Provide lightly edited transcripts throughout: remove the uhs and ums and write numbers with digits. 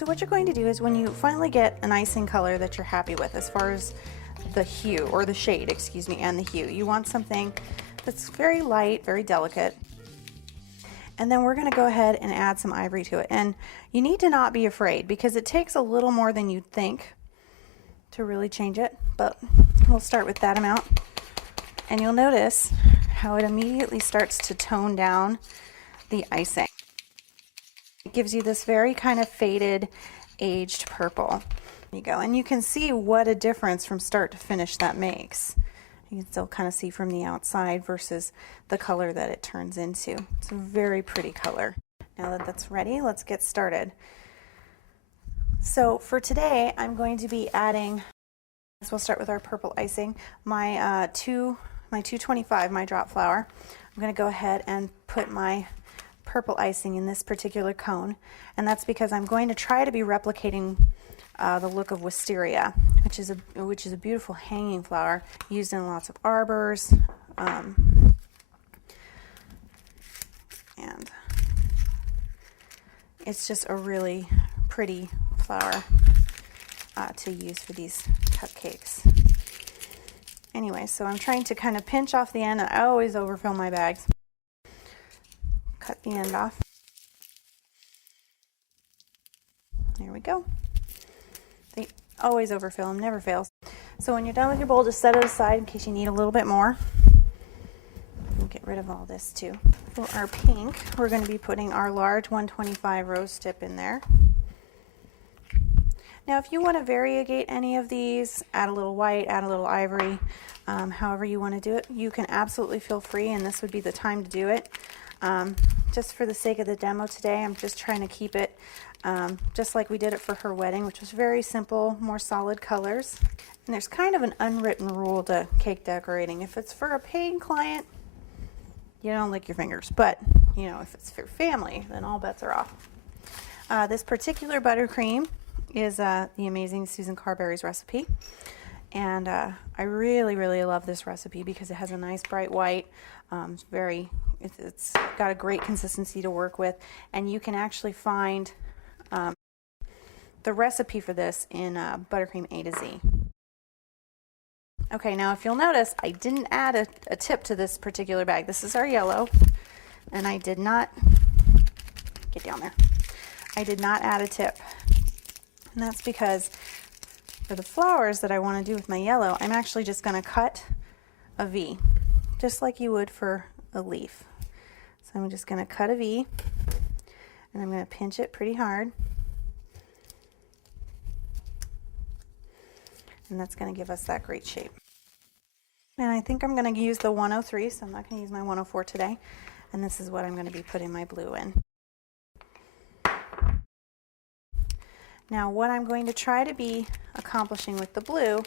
So what you're going to do is when you finally get an icing color that you're happy with as far as the hue, or the shade, excuse me, and the hue, you want something that's very light, very delicate. And then we're going to go ahead and add some ivory to it. And you need to not be afraid because it takes a little more than you'd think to really change it, but we'll start with that amount. And you'll notice how it immediately starts to tone down the icing. It gives you this very kind of faded, aged purple. There you go. And you can see what a difference from start to finish that makes. You can still kind of see from the outside versus the color that it turns into. It's a very pretty color. Now that that's ready, let's get started. So for today, I'm going to be adding, so we'll start with our purple icing, my 225, my drop flower. I'm going to go ahead and put my purple icing in this particular cone, and that's because I'm going to try to be replicating the look of Lysteria, which is a beautiful hanging flower used in lots of arbors, and it's just a really pretty flower to use for these cupcakes. Anyway, so I'm trying to kind of pinch off the end, and I always overfill my bags. Cut the end off. There we go. They always overfill them, never fails. So when you're done with your bowl, just set it aside in case you need a little bit more. We'll get rid of all this too. For our pink, we're going to be putting our large 125 rose tip in there. Now if you want to variegate any of these, add a little white, add a little ivory, however you want to do it, you can absolutely feel free, and this would be the time to do it. Just for the sake of the demo today, I'm just trying to keep it just like we did it for her wedding, which was very simple, more solid colors. And there's kind of an unwritten rule to cake decorating. If it's for a paying client, you don't lick your fingers, but you know, if it's for family, then all bets are off. This particular buttercream is the amazing Susan Carberry's recipe, and I really love this recipe because it has a nice bright white. It's got a great consistency to work with, and you can actually find the recipe for this in Buttercream A to Z. Okay, now if you'll notice, I didn't add a tip to this particular bag. This is our yellow, and I did not, get down there, I did not add a tip. And that's because for the flowers that I want to do with my yellow, I'm actually just going to cut a V, just like you would for a leaf. So I'm just going to cut a V, and I'm going to pinch it pretty hard. And that's going to give us that great shape. And I think I'm going to use the 103, so I'm not going to use my 104 today. And this is what I'm going to be putting my blue in. Now what I'm going to try to be accomplishing with the blue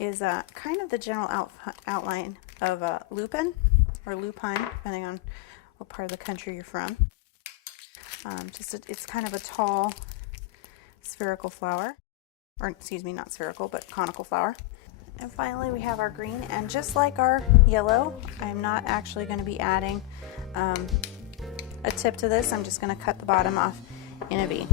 is kind of the general outline of a lupin, or lupine, depending on what part of the country you're from. It's kind of a tall spherical flower, or excuse me, not spherical, but conical flower. And finally we have our green, and just like our yellow, I'm not actually going to be adding a tip to this. I'm just going to cut the bottom off in a V.